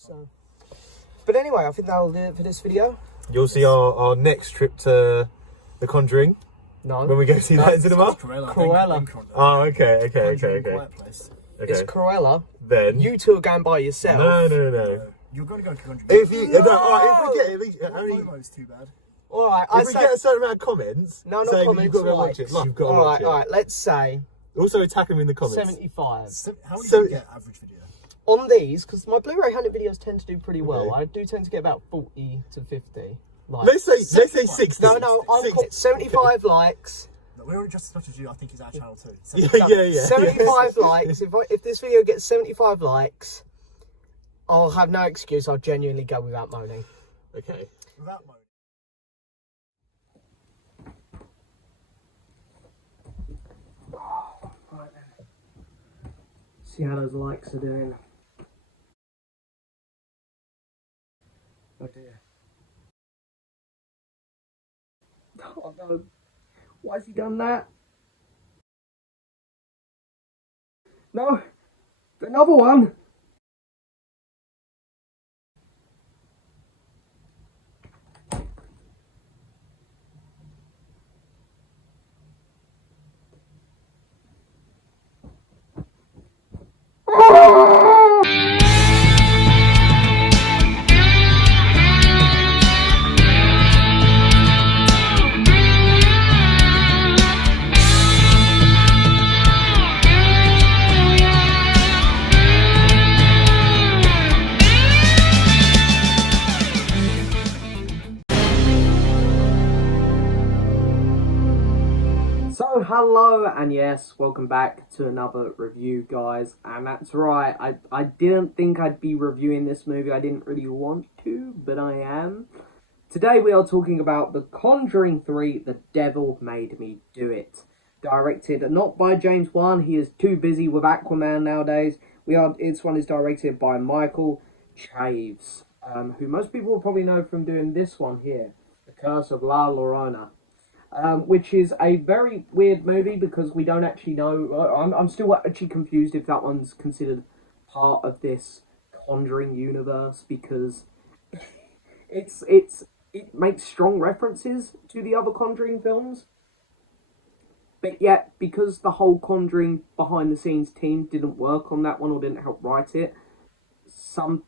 So, but anyway, I think that'll do it for this video. You'll see our next trip to the Conjuring. No. When we go see that in cinema? Cruella. Oh, okay. It's Cruella. Then you two are going by yourself. No. You're going to go to Conjuring. If we get at least FOMO's too bad. All right, if we get a certain amount of comments, no saying comments, you've got to go watch it. You've got to watch it. All right. Let's say. Also attack them in the comments. 75. How many do you get average video? On these, because my Blu-ray hunting videos tend to do pretty well. I do tend to get about 40 to 50. Like, let's say 60. No, 75 likes. No, we're already just as much as you. I think it's our channel too. Yeah. 75 likes. If this video gets 75 likes, I'll have no excuse. I'll genuinely go without moaning. Okay. Without moaning. Right then. See how those likes are doing. Oh dear. Oh no. Why has he done that? No. Another one. So hello and yes, welcome back to another review, guys. And that's right, I didn't think I'd be reviewing this movie. I didn't really want to, but I am. Today we are talking about The Conjuring 3, The Devil Made Me Do It. Directed not by James Wan, he is too busy with Aquaman nowadays. This one is directed by Michael Chaves, who most people will probably know from doing this one here, The Curse of La Llorona. Which is a very weird movie because we don't actually know. I'm still actually confused if that one's considered part of this Conjuring universe because it makes strong references to the other Conjuring films, but yet because the whole Conjuring behind the scenes team didn't work on that one or didn't help write it, some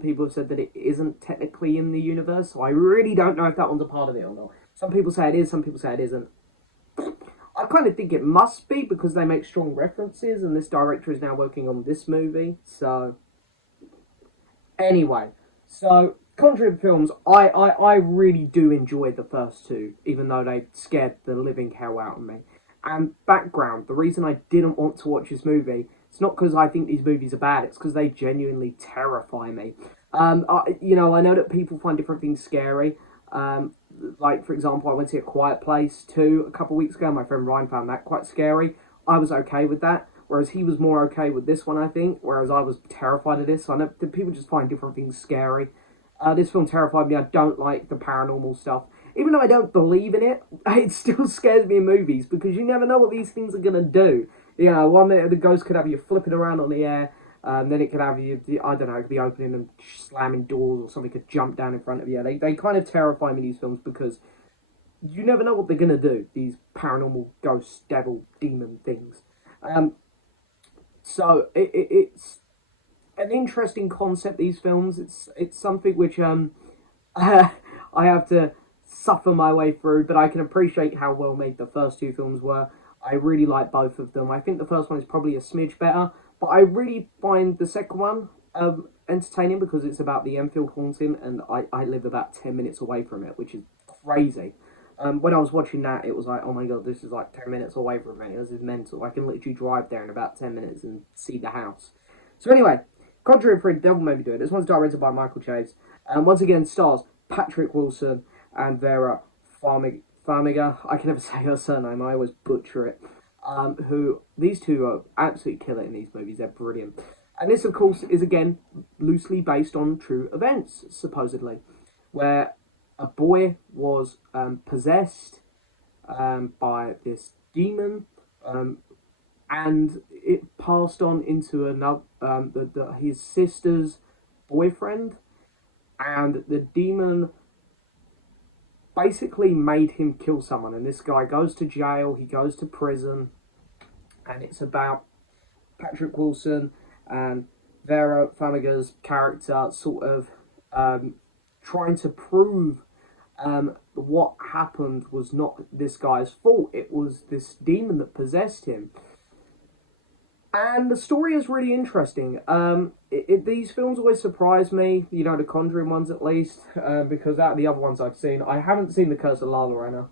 people have said that it isn't technically in the universe. So I really don't know if that one's a part of it or not. Some people say it is, some people say it isn't. I kind of think it must be because they make strong references and this director is now working on this movie. So, anyway. So, Conjuring films, I really do enjoy the first two, even though they scared the living hell out of me. And background, the reason I didn't want to watch this movie, it's not because I think these movies are bad, it's because they genuinely terrify me. I know that people find different things scary. Like, for example, I went to see A Quiet Place 2 a couple of weeks ago. My friend Ryan found that quite scary. I was okay with that, whereas he was more okay with this one, I think, whereas I was terrified of this. So I know that people just find different things scary. This film terrified me. I don't like the paranormal stuff. Even though I don't believe in it, it still scares me in movies because you never know what these things are going to do. You know, one minute the ghost could have you flipping around on the air, then it could have you, I don't know, it could be opening and slamming doors or something could jump down in front of you. They kind of terrify me, these films, because you never know what they're going to do, these paranormal ghost, devil, demon things. So it's an interesting concept, these films. It's something which I have to suffer my way through, but I can appreciate how well made the first two films were. I really like both of them. I think the first one is probably a smidge better, but I really find the second one entertaining because it's about the Enfield haunting, and I live about 10 minutes away from it, which is crazy. When I was watching that, it was like, oh my god, this is like 10 minutes away from me. This is mental. I can literally drive there in about 10 minutes and see the house. So anyway, Conjuring 3, The Devil Made Me Do It. This one's directed by Michael Chaves. And once again, stars Patrick Wilson and Vera Farmiga. I can never say her surname, I always butcher it. These two are absolutely killer in these movies. They're brilliant. And this, of course, is again loosely based on true events, supposedly, where a boy was possessed by this demon, and it passed on into another his sister's boyfriend, and the demon basically made him kill someone. And this guy goes to jail, he goes to prison, and it's about Patrick Wilson and Vera Farmiga's character sort of trying to prove what happened was not this guy's fault. It was this demon that possessed him. And the story is really interesting. These films always surprise me, you know, the Conjuring ones at least, because out of the other ones I've seen, I haven't seen The Curse of La Llorona,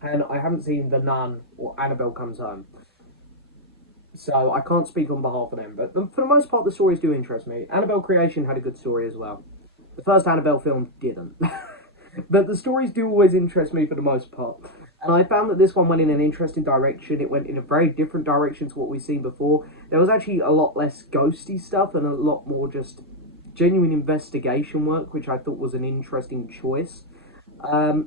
and I haven't seen The Nun or Annabelle Comes Home. So I can't speak on behalf of them, but for the most part, the stories do interest me. Annabelle Creation had a good story as well. The first Annabelle film didn't. But the stories do always interest me for the most part. And I found that this one went in an interesting direction. It went in a very different direction to what we've seen before. There was actually a lot less ghosty stuff and a lot more just genuine investigation work, which I thought was an interesting choice. I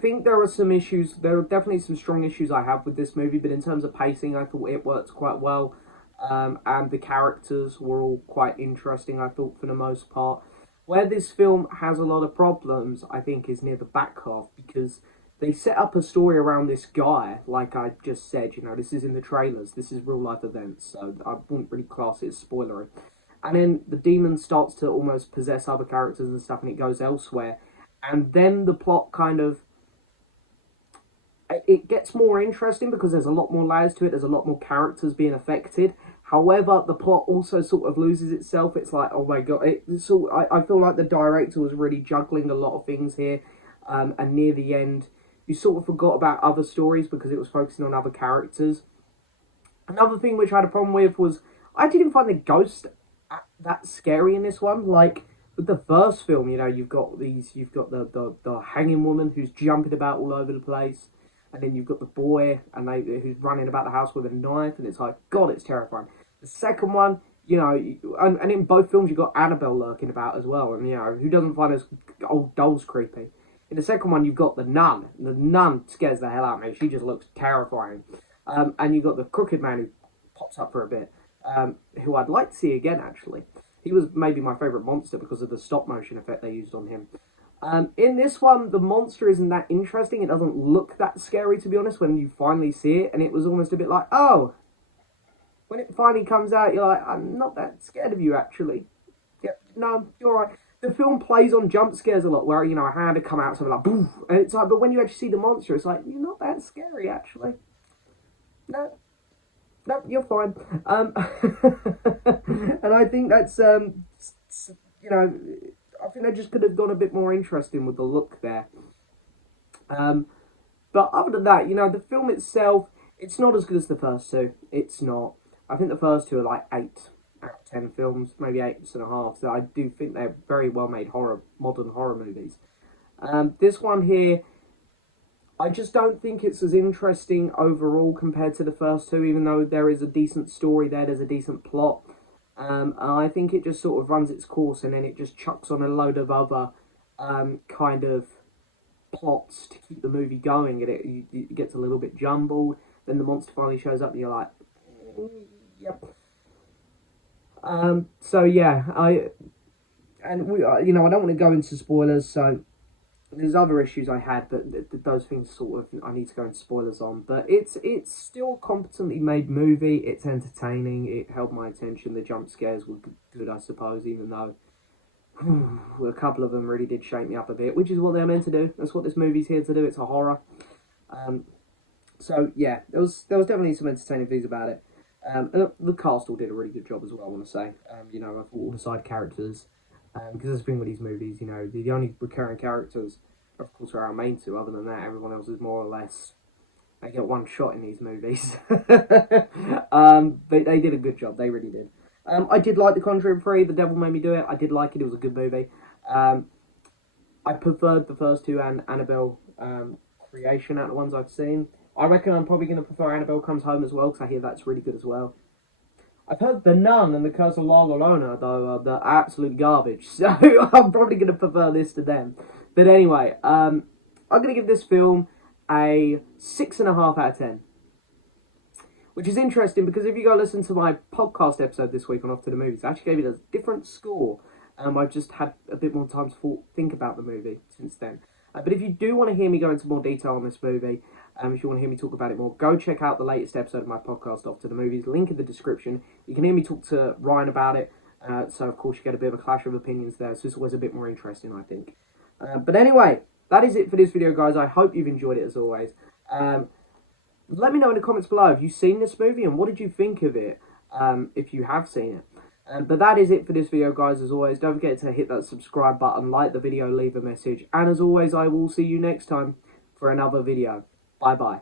think there are some issues. There are definitely some strong issues I have with this movie, but in terms of pacing, I thought it worked quite well. And the characters were all quite interesting, I thought, for the most part. Where this film has a lot of problems, I think, is near the back half, because they set up a story around this guy, like I just said, you know, this is in the trailers, this is real life events, so I wouldn't really class it as spoilery. And then the demon starts to almost possess other characters and stuff, and it goes elsewhere. And then the plot kind of, it gets more interesting because there's a lot more layers to it, there's a lot more characters being affected. However, the plot also sort of loses itself. It's like, oh my god, I feel like the director was really juggling a lot of things here, and near the end, you sort of forgot about other stories because it was focusing on other characters. Another thing which I had a problem with was, I didn't find the ghost that scary in this one. Like, with the first film, you know, you've got the hanging woman who's jumping about all over the place, and then you've got the boy who's running about the house with a knife, and it's like, God, it's terrifying. The second one, you know, and in both films you've got Annabelle lurking about as well, and you know, who doesn't find those old dolls creepy? In the second one, you've got the nun. The nun scares the hell out of me. She just looks terrifying. And you've got the crooked man who pops up for a bit, who I'd like to see again, actually. He was maybe my favourite monster because of the stop motion effect they used on him. In this one, the monster isn't that interesting. It doesn't look that scary, to be honest, when you finally see it. And it was almost a bit like, oh, when it finally comes out, you're like, I'm not that scared of you, actually. Yep, no, you're all right. The film plays on jump scares a lot, where, you know, a hand would come out, something like, boof, and it's like, but when you actually see the monster, it's like, you're not that scary, actually. No, you're fine. And I think that's, you know, I think they just could have gone a bit more interesting with the look there. But other than that, you know, the film itself, it's not as good as the first two. It's not. I think the first two are like 8 out of 10 films, maybe 8.5. So I do think they're very well made modern horror movies. This one here, I just don't think it's as interesting overall compared to the first two, even though there is a decent story there, there's a decent plot. I think it just sort of runs its course, and then it just chucks on a load of other kind of plots to keep the movie going, and it gets a little bit jumbled. Then the monster finally shows up, and you're like, yep. So yeah, you know, I don't want to go into spoilers, so there's other issues I had, but those things sort of I need to go into spoilers on. But it's still a competently made movie. It's entertaining. It held my attention. The jump scares were good, I suppose, even though a couple of them really did shake me up a bit, which is what they're meant to do. That's what this movie's here to do. It's a horror. So yeah, there was definitely some entertaining things about it. And the cast all did a really good job as well, I want to say. You know, I thought all the side characters, because that's the thing with these movies, you know, the only recurring characters, of course, are our main two. Other than that, everyone else is more or less, they get one shot in these movies. But they did a good job, they really did. I did like The Conjuring 3, The Devil Made Me Do It. I did like it, it was a good movie. I preferred the first two and Annabelle Creation out of the ones I've seen. I reckon I'm probably going to prefer Annabelle Comes Home as well, because I hear that's really good as well. I've heard The Nun and The Curse of La Llorona, though, they're absolute garbage, so I'm probably going to prefer this to them. But anyway, I'm going to give this film a 6.5 out of 10. Which is interesting because if you go listen to my podcast episode this week on Off to the Movies, I actually gave it a different score. I've just had a bit more time to think about the movie since then. But if you do want to hear me go into more detail on this movie, if you want to hear me talk about it more, go check out the latest episode of my podcast, Off to the Movies. Link in the description. You can hear me talk to Ryan about it. So, of course, you get a bit of a clash of opinions there. So it's always a bit more interesting, I think. But anyway, that is it for this video, guys. I hope you've enjoyed it, as always. Let me know in the comments below, have you seen this movie and what did you think of it, if you have seen it. But that is it for this video, guys. As always, don't forget to hit that subscribe button, like the video, leave a message. And as always, I will see you next time for another video. Bye-bye.